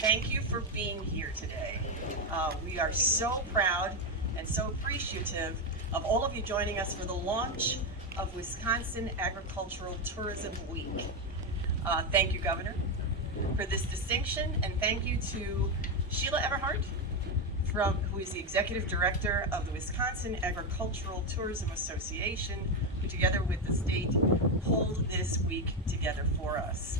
Thank you for being here today. We are so proud and so appreciative of all of you joining us for the launch of Wisconsin Agricultural Tourism Week. Thank you, Governor, for this distinction, and thank you to Sheila Everhart, who is the Executive Director of the Wisconsin Agricultural Tourism Association, who together with the state pulled this week together for us.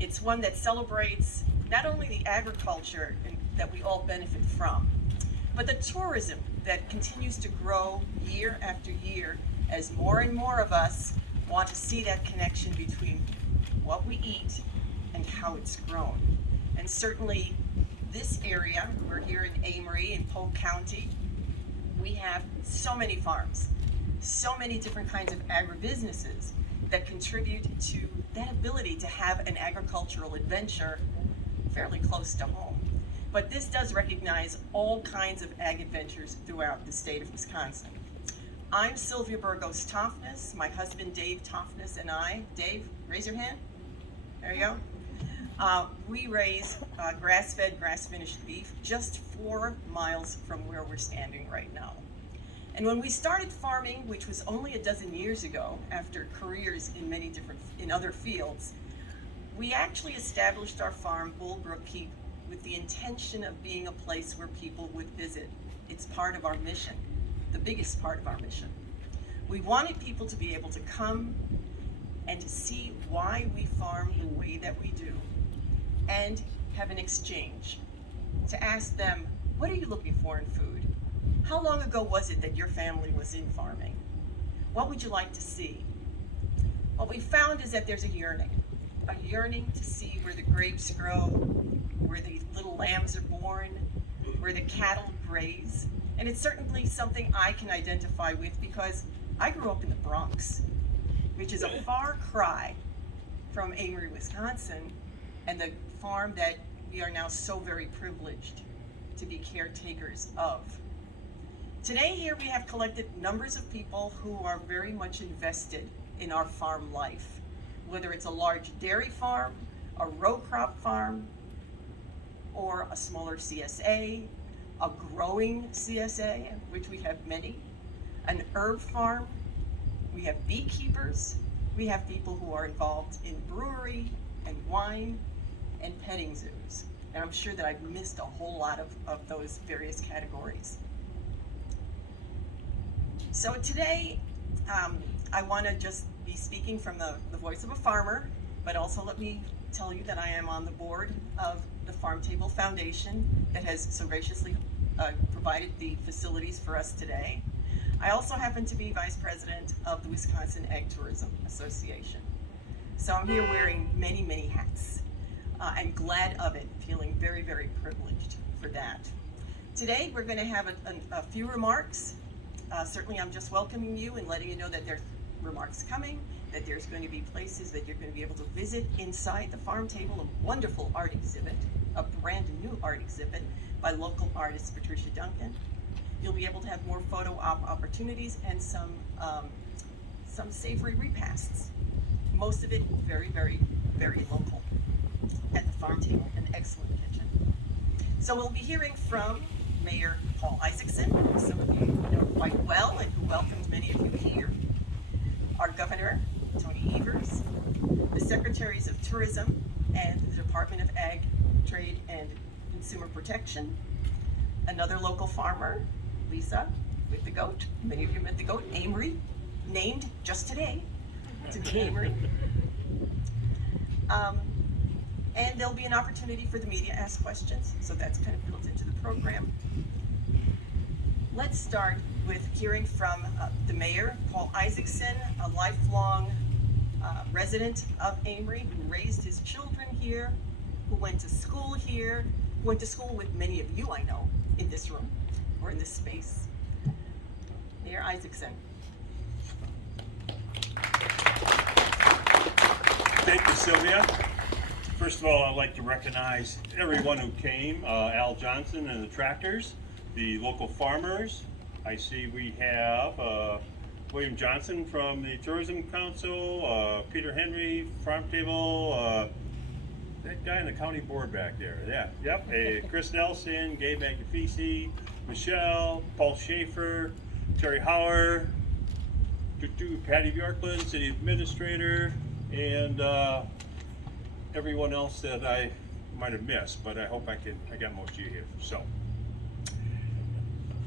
It's one that celebrates not only the agriculture that we all benefit from, but the tourism that continues to grow year after year as more and more of us want to see that connection between what we eat and how it's grown. And certainly this area, we're here in Amory in Polk County, we have so many farms, so many different kinds of agribusinesses that contribute to that ability to have an agricultural adventure fairly close to home. But this does recognize all kinds of ag adventures throughout the state of Wisconsin. I'm Sylvia Burgos Toffness, my husband Dave Toffness and I. Dave, raise your hand. There you go. We raise grass-fed, grass-finished beef just 4 miles from where we're standing right now. And when we started farming, which was only a dozen years ago, after careers in other fields, we actually established our farm, Bullbrook Keep, with the intention of being a place where people would visit. It's part of our mission, the biggest part of our mission. We wanted people to be able to come and to see why we farm the way that we do, and have an exchange, to ask them, what are you looking for in food? How long ago was it that your family was in farming? What would you like to see? What we found is that there's a yearning to see where the grapes grow, where the little lambs are born, where the cattle graze. And it's certainly something I can identify with because I grew up in the Bronx, which is a far cry from Amory, Wisconsin, and the farm that we are now so very privileged to be caretakers of. Today here we have collected numbers of people who are very much invested in our farm life, whether it's a large dairy farm, a row crop farm, or a smaller CSA, a growing CSA, which we have many, an herb farm, we have beekeepers, we have people who are involved in brewery and wine and petting zoos. And I'm sure that I've missed a whole lot of those various categories. So today, I want to just be speaking from the voice of a farmer, but also let me tell you that I am on the board of the Farm Table Foundation that has so graciously provided the facilities for us today. I also happen to be vice president of the Wisconsin Agritourism Association. So I'm here wearing many, many hats. I'm glad of it, feeling very, very privileged for that. Today we're going to have a few remarks. Certainly I'm just welcoming you and letting you know that there's remarks coming, that there's going to be places that you're going to be able to visit inside the Farm Table, a wonderful art exhibit, a brand new art exhibit by local artist Patricia Duncan. You'll be able to have more photo op opportunities and some savory repasts. Most of it very, very, very local at the Farm Table, an excellent kitchen. So we'll be hearing from Mayor Paul Isaacson, who some of you know quite well and who welcomed many of you here. Our Governor, Tony Evers, the Secretaries of Tourism and the Department of Ag, Trade and Consumer Protection, another local farmer, Lisa, with the goat. Many of you met the goat, Amory, named just today to be Amory. And there'll be an opportunity for the media to ask questions, so that's kind of built into the program. Let's start with hearing from the mayor, Paul Isaacson, a lifelong resident of Amory, who raised his children here, who went to school here, who went to school with many of you I know in this room or in this space. Mayor Isaacson. Thank you, Sylvia. First of all, I'd like to recognize everyone who came, Al Johnson and the tractors, the local farmers. I see we have William Johnson from the Tourism Council, Peter Henry, Farm Table, that guy in the county board back there. Yeah, yep. Chris Nelson, Gabe McAfee, Michelle, Paul Schaefer, Terry Hauer, Patty Bjorklund, city administrator, and everyone else that I might have missed, but I hope I got most of you here.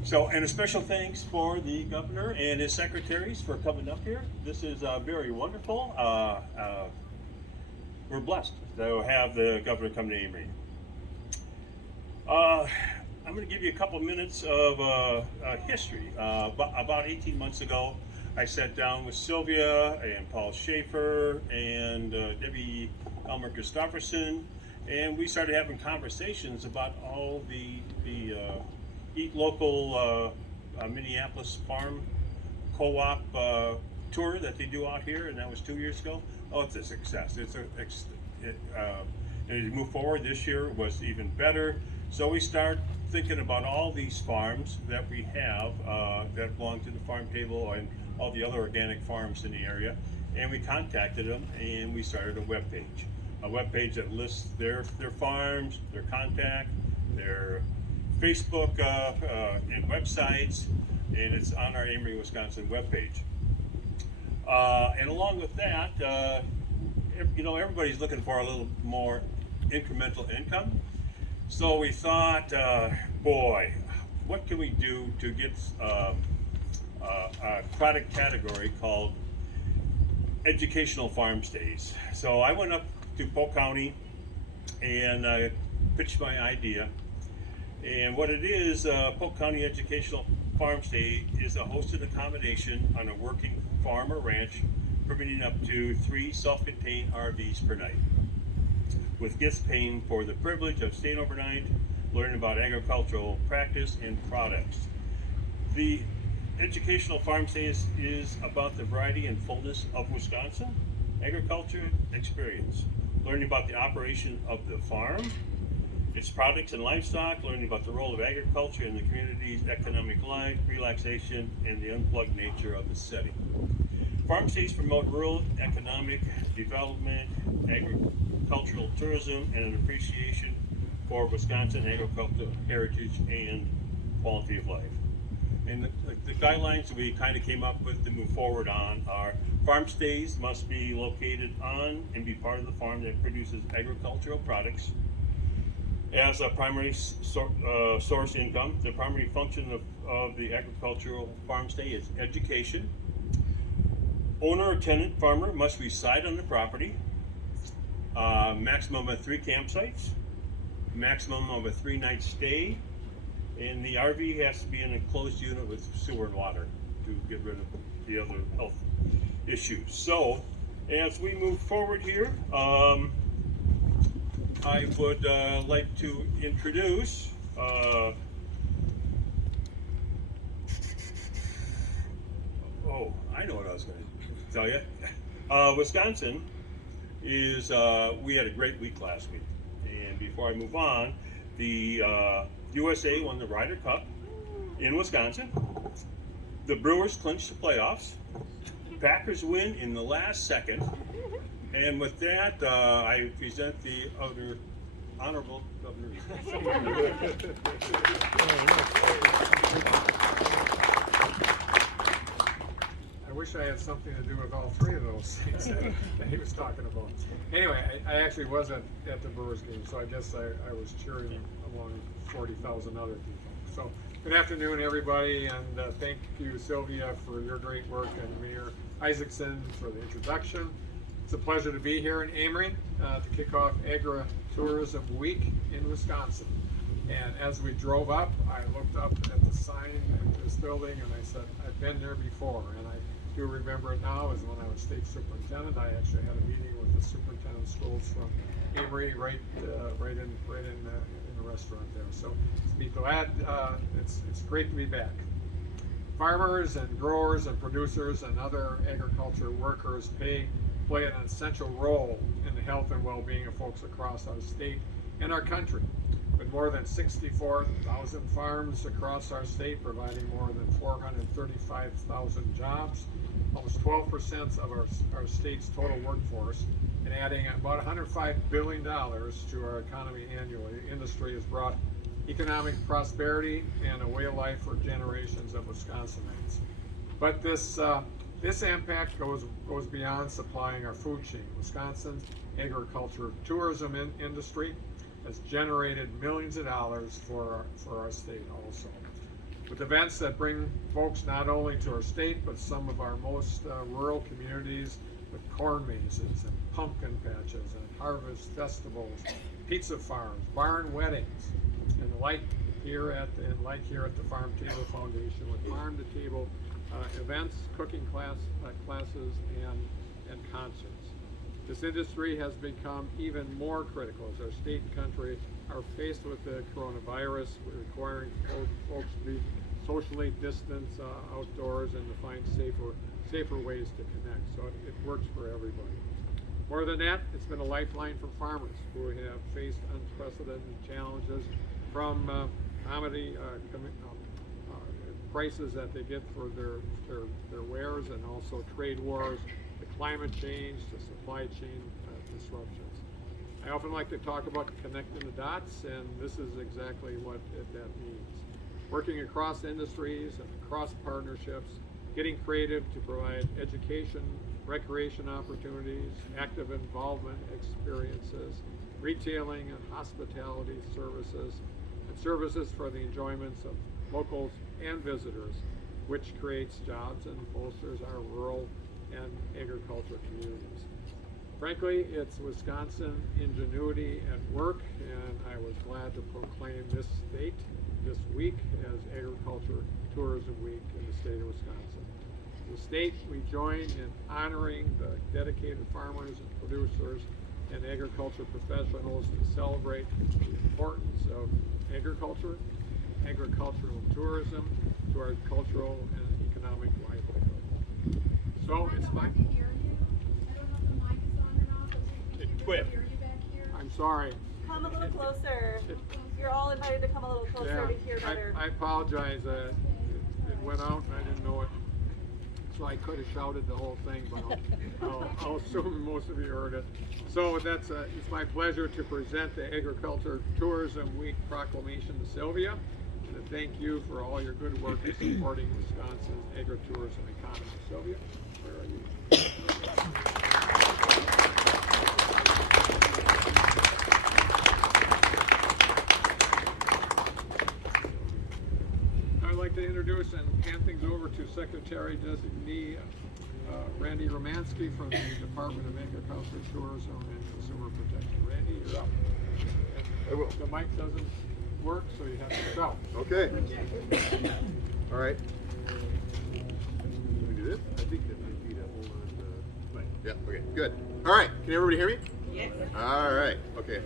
So, and a special thanks for the governor and his secretaries for coming up here. This is very wonderful. We're blessed to have the governor come to Amory. I'm going to give you a couple minutes of history. About 18 months ago, I sat down with Sylvia and Paul Schaefer and Debbie Elmer Christofferson, and we started having conversations about all the Eat Local Minneapolis Farm Co-op tour that they do out here, and that was 2 years ago. Oh, it's a success. And as you move forward, this year was even better. So we start thinking about all these farms that we have that belong to the farm table and all the other organic farms in the area, and we contacted them and we started a webpage that lists their farms, their contact, their Facebook and websites, and it's on our Amory, Wisconsin webpage. And along with that, everybody's looking for a little more incremental income. So we thought, boy, what can we do to get a product category called educational farm stays? So I went up to Polk County and pitched my idea. And what it is, Polk County Educational Farm Stay is a hosted accommodation on a working farm or ranch, permitting up to 3 self-contained RVs per night, with guests paying for the privilege of staying overnight, learning about agricultural practice and products. The educational farm stay is about the variety and fullness of Wisconsin agriculture experience, learning about the operation of the farm, its products and livestock, learning about the role of agriculture in the community's economic life, relaxation, and the unplugged nature of the setting. Farm stays promote rural economic development, agricultural tourism, and an appreciation for Wisconsin agricultural heritage and quality of life. And the guidelines that we kind of came up with to move forward on are: farm stays must be located on and be part of the farm that produces agricultural products as a primary source income. The primary function of the agricultural farm stay is education. Owner or tenant farmer must reside on the property. Maximum of 3 campsites. Maximum of a 3-night stay. And the RV has to be an enclosed unit with sewer and water to get rid of the other health issues. So, as we move forward here, I would like to introduce I know what I was going to tell you. Wisconsin is, we had a great week last week. And before I move on, the USA won the Ryder Cup in Wisconsin. The Brewers clinched the playoffs. Packers win in the last second. And with that, I present the other honorable governor. I wish I had something to do with all 3 of those things that he was talking about. Anyway, I actually wasn't at the Brewers game, so I guess I was cheering among 40,000 other people. So, good afternoon, everybody, and thank you, Sylvia, for your great work, and Mayor Isaacson for the introduction. It's a pleasure to be here in Amory to kick off Agritourism Week in Wisconsin. And as we drove up, I looked up at the sign of this building and I said, I've been there before. And I do remember it now, as when I was state superintendent. I actually had a meeting with the superintendent of schools from Amory right in the restaurant there. So to be glad, it's great to be back. Farmers and growers and producers and other agriculture workers play an essential role in the health and well-being of folks across our state and our country. With more than 64,000 farms across our state, providing more than 435,000 jobs, almost 12% of our state's total workforce, and and adding about $105 billion to our economy annually. The industry has brought economic prosperity and a way of life for generations of Wisconsinites. But this impact goes beyond supplying our food chain. Wisconsin's agriculture tourism industry has generated millions of dollars for our state also, with events that bring folks not only to our state but some of our most rural communities, with corn mazes and pumpkin patches and harvest festivals, pizza farms, barn weddings, and like here at the Farm Table Foundation, with farm to table events, cooking classes, and concerts. This industry has become even more critical as our state and country are faced with the coronavirus, requiring folks to be socially distanced outdoors and to find safer ways to connect. So it works for everybody. More than that, it's been a lifeline for farmers who have faced unprecedented challenges from prices that they get for their wares, and also trade wars, the climate change, the supply chain disruptions. I often like to talk about connecting the dots, and this is exactly what that means. Working across industries and across partnerships, getting creative to provide education, recreation opportunities, active involvement experiences, retailing and hospitality services, and services for the enjoyments of locals and visitors, which creates jobs and bolsters our rural and agricultural communities. Frankly, it's Wisconsin ingenuity at work, and I was glad to proclaim this state this week as Agriculture Tourism Week in the state of Wisconsin. As a state, we join in honoring the dedicated farmers and producers and agriculture professionals to celebrate the importance of agriculture, agricultural tourism to our cultural and economic livelihood. So it's my... Quit. I'm sorry. Come a little closer. You're all invited to come a little closer to hear better. I apologize. It went out and I didn't know it. So I could have shouted the whole thing, but I'll assume most of you heard it. So it's my pleasure to present the Agriculture Tourism Week proclamation to Sylvia, and to thank you for all your good work in supporting Wisconsin's agritourism economy. Sylvia, where are you? I'd like to introduce and hand things over to Secretary Designee Randy Romanski from the Department of Agriculture, Tourism, and Consumer Protection. Randy, you're up. I will. The mic doesn't work, so you have to shout. Okay. All right. Can we do this? I think that might be to hold on to. Yeah, okay, good. All right, can everybody hear me? Yes. All right, okay.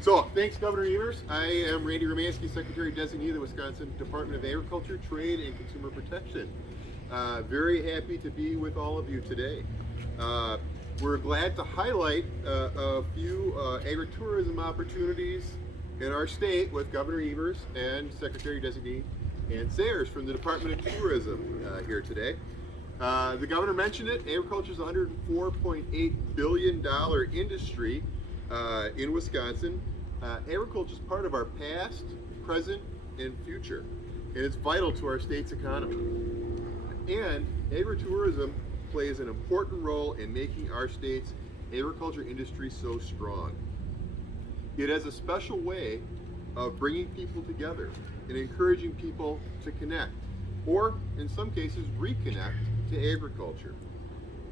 So, thanks, Governor Evers. I am Randy Romanski, Secretary Designee of the Wisconsin Department of Agriculture, Trade, and Consumer Protection. Very happy to be with all of you today. We're glad to highlight a few agritourism opportunities in our state with Governor Evers and Secretary Designee Ann Sayers from the Department of Tourism here today. The governor mentioned it. Agriculture is a $104.8 billion industry in Wisconsin. Agriculture is part of our past, present, and future, and it's vital to our state's economy. And agritourism plays an important role in making our state's agriculture industry so strong. It has a special way of bringing people together and encouraging people to connect, or in some cases reconnect, to agriculture.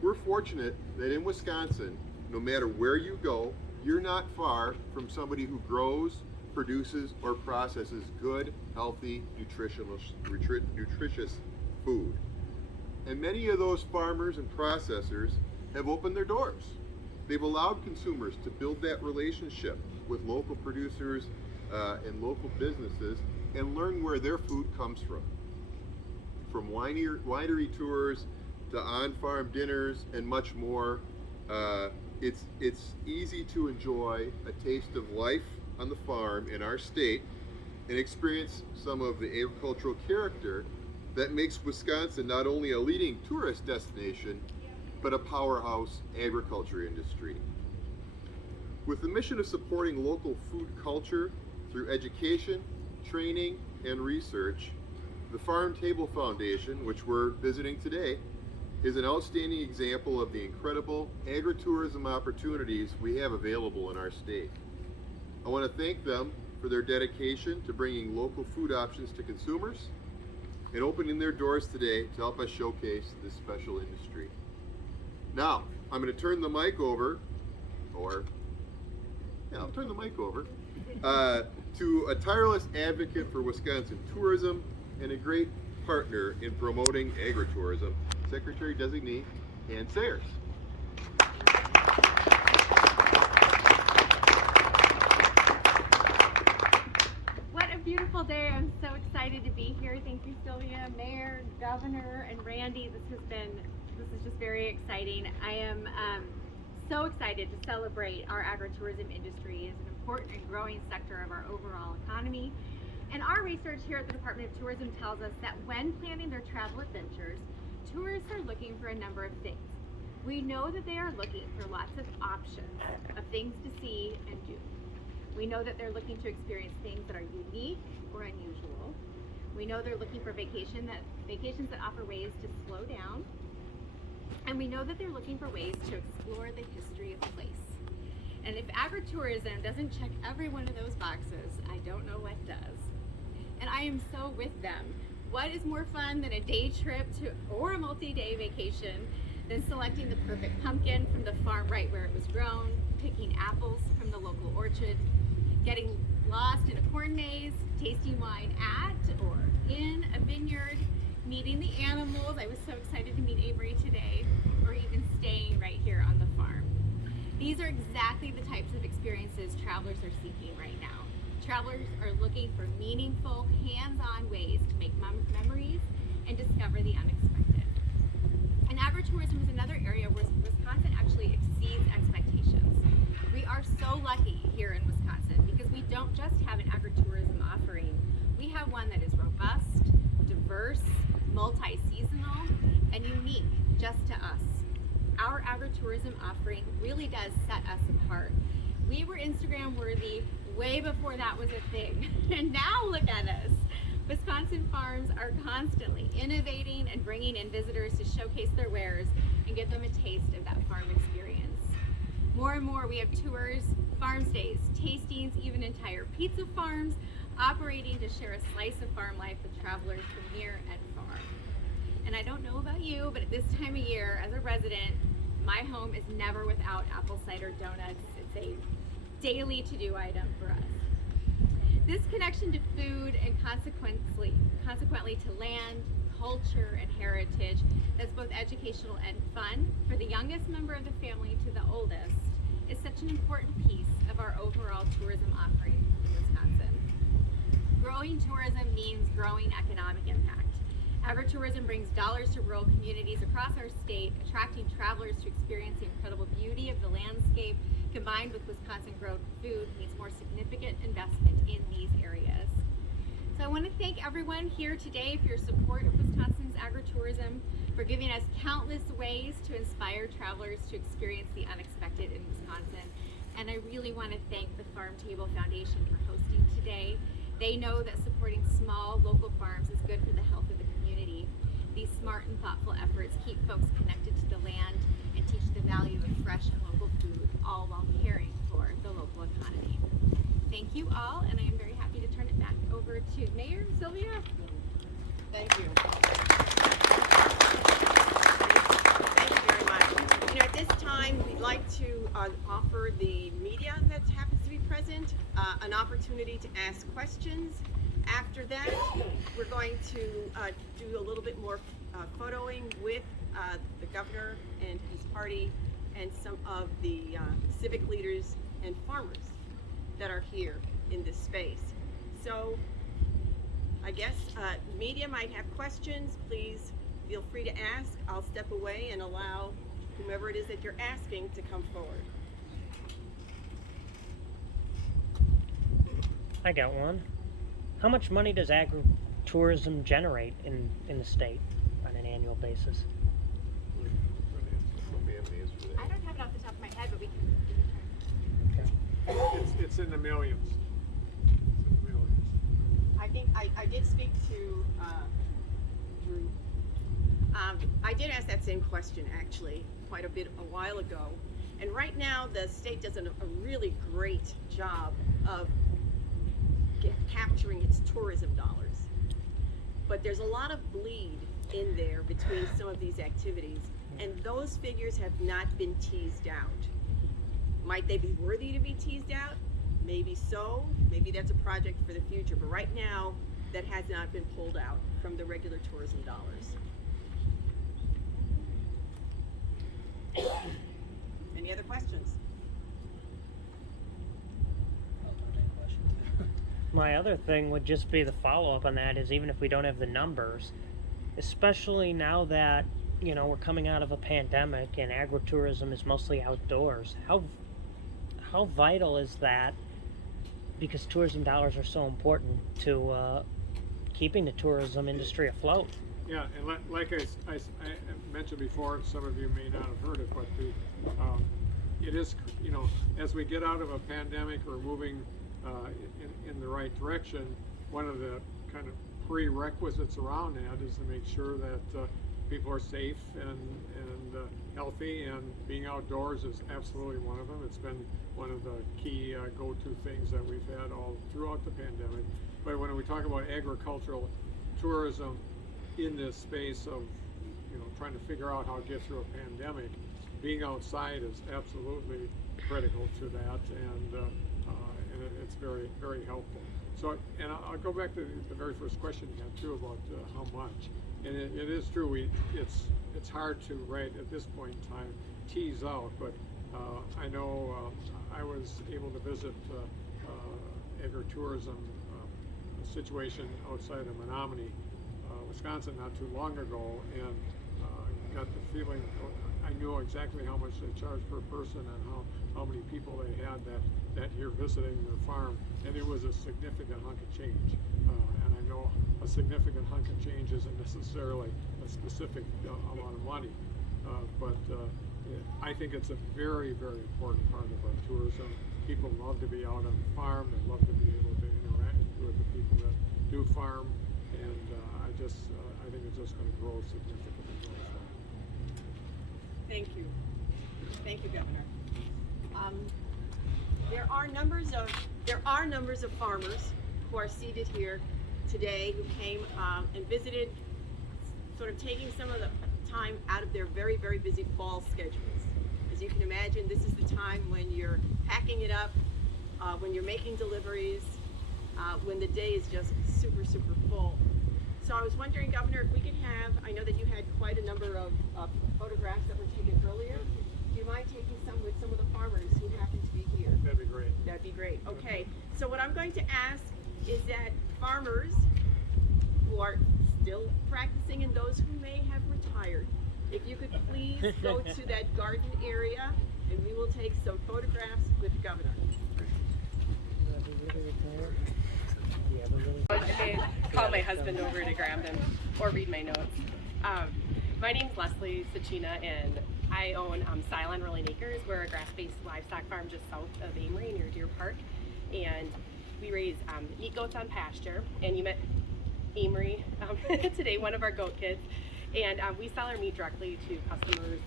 We're fortunate that in Wisconsin, no matter where you go, you're not far from somebody who grows, produces, or processes good, healthy, nutritious food. And many of those farmers and processors have opened their doors. They've allowed consumers to build that relationship with local producers and local businesses and learn where their food comes from. From winery tours to on-farm dinners and much more, it's easy to enjoy a taste of life on the farm in our state and experience some of the agricultural character that makes Wisconsin not only a leading tourist destination, but a powerhouse agriculture industry. With the mission of supporting local food culture through education, training, and research, the Farm Table Foundation, which we're visiting today, is an outstanding example of the incredible agritourism opportunities we have available in our state. I want to thank them for their dedication to bringing local food options to consumers and opening their doors today to help us showcase this special industry. Now, I'm going to turn the mic over, I'll turn the mic over to a tireless advocate for Wisconsin tourism and a great partner in promoting agritourism, Secretary Designee Ann Sayers. What a beautiful day. I'm so excited to be here. Thank you, Sylvia, Mayor, Governor, and Randy. This is just very exciting. I am so excited to celebrate our agritourism industry as an important and growing sector of our overall economy. And our research here at the Department of Tourism tells us that when planning their travel adventures, tourists are looking for a number of things. We know that they are looking for lots of options of things to see and do. We know that they're looking to experience things that are unique or unusual. We know they're looking for vacations that offer ways to slow down. And we know that they're looking for ways to explore the history of a place. And if agritourism doesn't check every one of those boxes, I don't know what does. And I am so with them. What is more fun than a day trip or a multi-day vacation than selecting the perfect pumpkin from the farm right where it was grown, picking apples from the local orchard, getting lost in a corn maze, tasting wine at or in a vineyard, meeting the animals. I was so excited to meet Agri today, or even staying right here on the farm. These are exactly the types of experiences travelers are seeking right now. Travelers are looking for meaningful, hands-on ways to make memories and discover the unexpected. And agritourism is another area where Wisconsin actually exceeds expectations. We are so lucky here in Wisconsin because we don't just have an agritourism offering. We have one that is robust, diverse, multi-seasonal, and unique just to us. Our agritourism offering really does set us apart. We were Instagram worthy way before that was a thing. And now look at us. Wisconsin farms are constantly innovating and bringing in visitors to showcase their wares and give them a taste of that farm experience. More and more we have tours, farm stays, tastings, even entire pizza farms operating to share a slice of farm life with travelers from near and far. And I don't know about you, but at this time of year, as a resident, my home is never without apple cider donuts. It's a daily to-do item for us. This connection to food and consequently to land, culture, and heritage that's both educational and fun for the youngest member of the family to the oldest is such an important piece of our overall tourism offering in Wisconsin. Growing tourism means growing economic impact. Agritourism brings dollars to rural communities across our state, attracting travelers to experience the incredible beauty of the landscape, combined with Wisconsin-grown food, means more significant investment in these areas. So I want to thank everyone here today for your support of Wisconsin's agritourism, for giving us countless ways to inspire travelers to experience the unexpected in Wisconsin. And I really want to thank the Farm Table Foundation for hosting today. They know that supporting small local farms is good for the health of the community. These smart and thoughtful efforts keep folks connected to the land and teach the value of fresh and local food, all while caring for the local economy. Thank you all, and I am very happy to turn it back over to Mayor Sylvia. Thank you. Thank you very much. At this time, we'd like to offer the media that happens to be present an opportunity to ask questions. After that, we're going to do a little bit more photoing with the governor and his party and some of the civic leaders and farmers that are here in this space. So I guess media might have questions. Please feel free to ask. I'll step away and allow whomever it is that you're asking to come forward. I got one. How much money does agritourism generate in the state on an annual basis? I don't have it off the top of my head, but we can try. Okay. It's in the millions. It's in the millions. I think I did speak to Drew. I did ask that same question actually quite a while ago. And right now the state does a really great job of capturing its tourism dollars. But there's a lot of bleed in there between some of these activities, and those figures have not been teased out. Might they be worthy to be teased out? Maybe so. Maybe that's a project for the future. But right now, that has not been pulled out from the regular tourism dollars. Any other questions? My other thing would just be the follow-up on that is, even if we don't have the numbers, especially now that, you know, we're coming out of a pandemic and agritourism is mostly outdoors, how vital is that, because tourism dollars are so important to keeping the tourism industry afloat? Yeah, and like I mentioned before, some of you may not have heard it, but it is, you know, as we get out of a pandemic or moving in the right direction, one of the kind of prerequisites around that is to make sure that people are safe and healthy, and being outdoors is absolutely one of them. It's been one of the key go-to things that we've had all throughout the pandemic. But when we talk about agricultural tourism in this space of, you know, trying to figure out how to get through a pandemic, being outside is absolutely critical to that, and it's very, very helpful. So, and I'll go back to the very first question you had too about how much. And it is true, it's hard to, right at this point in time, tease out, but I know I was able to visit agritourism situation outside of Menominee, Wisconsin not too long ago, and got the feeling, I knew exactly how much they charged per person and how many people they had that year visiting their farm, and it was a significant hunk of change. And I know a significant hunk of change isn't necessarily a specific amount of money, but I think it's a very, very important part of our tourism. People love to be out on the farm, they love to be able to interact with the people that do farm, and I think it's just going to grow significantly going forward. Thank you. Thank you, Governor. There are numbers of farmers who are seated here today who came and visited, sort of taking some of the time out of their very, very busy fall schedules. As you can imagine, this is the time when you're packing it up, when you're making deliveries, when the day is just super, super full. So I was wondering, Governor, if we could have, I know that you had quite a number of photographs that were taken earlier. Do you mind taking some with some of the farmers who happen to be here? That'd be great. That'd be great. Okay, so what I'm going to ask is that farmers who are still practicing and those who may have retired, if you could please go to that garden area and we will take some photographs with the Governor. I call my husband over to grab them or read my notes. My name's Leslie Sacchina, and I own Silon Rolling Acres. We're a grass-based livestock farm just south of Amory near Deer Park, and we raise meat goats on pasture. And you met Amory today, one of our goat kids, and we sell our meat directly to customers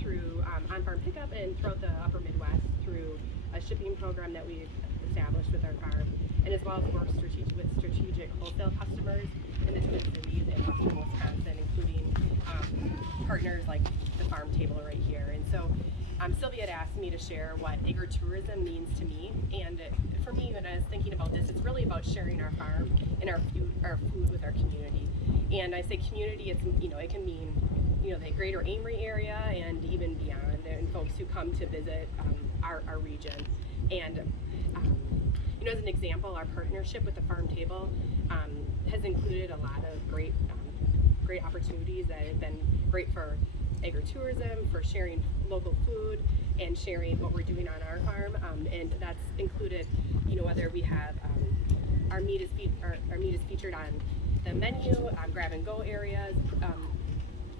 through on-farm pickup and throughout the upper Midwest through a shipping program that we've established with our farm, and as well as work with strategic wholesale customers in the Twin Cities and Western Wisconsin, including partners like the farm table right here. And so Sylvia had asked me to share what agritourism means to me, and for me, when I was thinking about this, it's really about sharing our farm and our food with our community. And I say community, it's, you know, it can mean, you know, the greater Amory area and even beyond, and folks who come to visit our region. And you know, as an example, our partnership with the farm table has included a lot of great opportunities that have been great for agritourism, for sharing local food and sharing what we're doing on our farm, and that's included, you know, whether we have our meat is featured on the menu, grab and go areas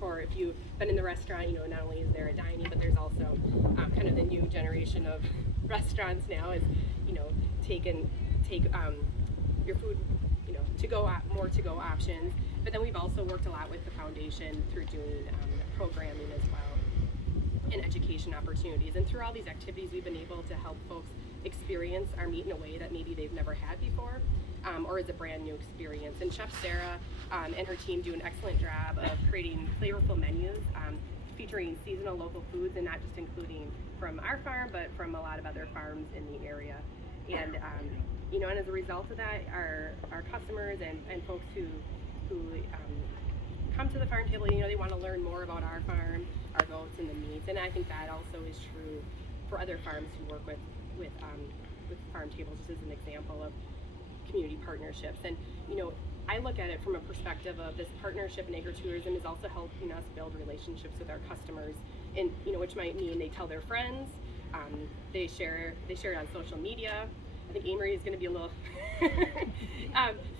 for, if you've been in the restaurant, you know, not only is there a dining, but there's also kind of the new generation of restaurants now is, you know, take your food, you know, more to-go options. But then we've also worked a lot with the foundation through doing programming as well and education opportunities. And through all these activities, we've been able to help folks experience our meat in a way that maybe they've never had before, or is a brand new experience. And Chef Sarah and her team do an excellent job of creating flavorful menus featuring seasonal local foods, and not just including from our farm, but from a lot of other farms in the area. And you know, and as a result of that, our customers and folks who come to the farm table, you know, they want to learn more about our farm, our goats and the meats. And I think that also is true for other farms who work with farm tables, just as an example of community partnerships. And you know, I look at it from a perspective of this partnership in agritourism is also helping us build relationships with our customers, and you know, which might mean they tell their friends, they share it on social media. I think Amory is going to be a little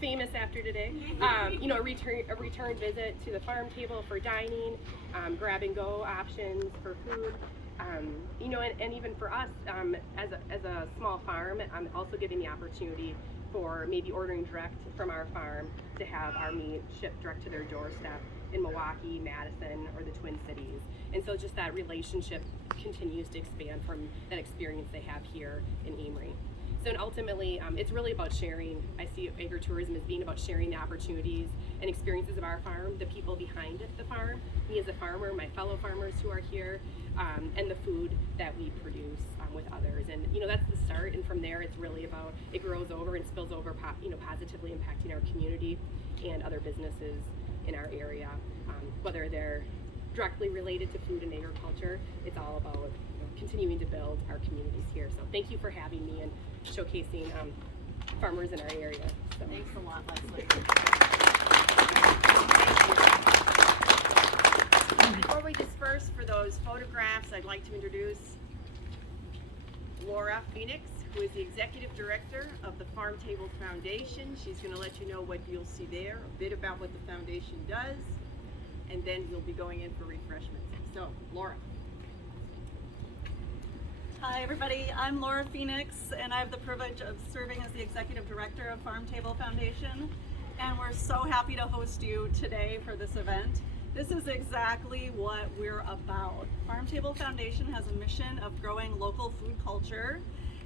famous after today. You know, a return visit to the farm table for dining, grab and go options for food. You know, and even for us as a small farm, also giving the opportunity for maybe ordering direct from our farm to have our meat shipped direct to their doorstep in Milwaukee, Madison, or the Twin Cities. And so just that relationship continues to expand from that experience they have here in Amory. So and ultimately, it's really about sharing. I see agritourism as being about sharing the opportunities and experiences of our farm, the people behind the farm, me as a farmer, my fellow farmers who are here, and the food that we produce with others. And you know, that's the start, and from there it's really about, it grows over and spills over, you know, positively impacting our community and other businesses in our area, whether they're directly related to food and agriculture. It's all about continuing to build our communities here. So thank you for having me and showcasing farmers in our area. So. Thanks a lot, Leslie. Before we disperse for those photographs, I'd like to introduce Laura Phoenix, who is the Executive Director of the Farm Table Foundation. She's going to let you know what you'll see there, a bit about what the foundation does, and then you'll be going in for refreshments. So, Laura. Hi everybody, I'm Laura Phoenix, and I have the privilege of serving as the Executive Director of Farm Table Foundation, and we're so happy to host you today for this event. This is exactly what we're about. Farm Table Foundation has a mission of growing local food culture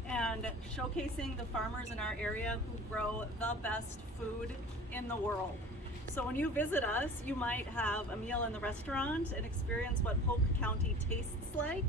and showcasing the farmers in our area who grow the best food in the world. So when you visit us, you might have a meal in the restaurant and experience what Polk County tastes like.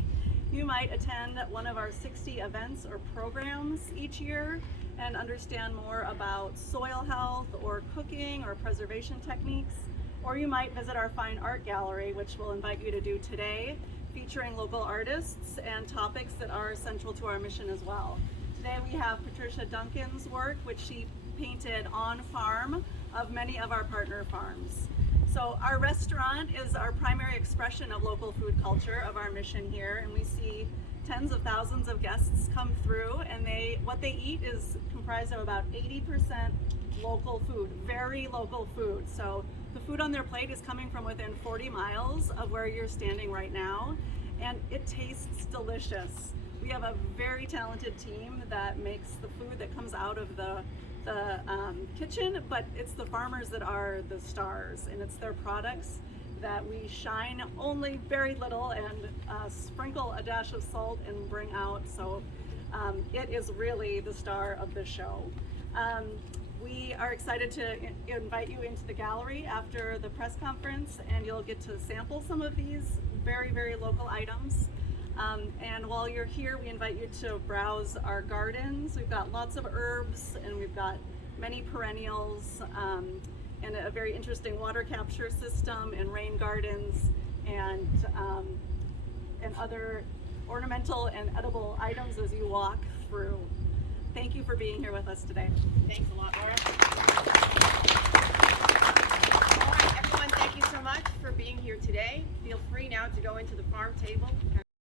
You might attend one of our 60 events or programs each year and understand more about soil health or cooking or preservation techniques. Or you might visit our fine art gallery, which we'll invite you to do today, featuring local artists and topics that are central to our mission as well. Today we have Patricia Duncan's work, which she painted on farm of many of our partner farms. So our restaurant is our primary expression of local food culture of our mission here, and we see tens of thousands of guests come through, and what they eat is comprised of about 80% local food, very local food. So the food on their plate is coming from within 40 miles of where you're standing right now, and it tastes delicious. We have a very talented team that makes the food that comes out of the kitchen, but it's the farmers that are the stars, and it's their products that we shine only very little and sprinkle a dash of salt and bring out. So it is really the star of the show. We are excited to invite you into the gallery after the press conference, and you'll get to sample some of these very, very local items. And while you're here, we invite you to browse our gardens. We've got lots of herbs, and we've got many perennials, and a very interesting water capture system, and rain gardens, and other ornamental and edible items as you walk through. Thank you for being here with us today. Thanks a lot, Laura. All right, everyone, thank you so much for being here today. Feel free now to go into the farm table,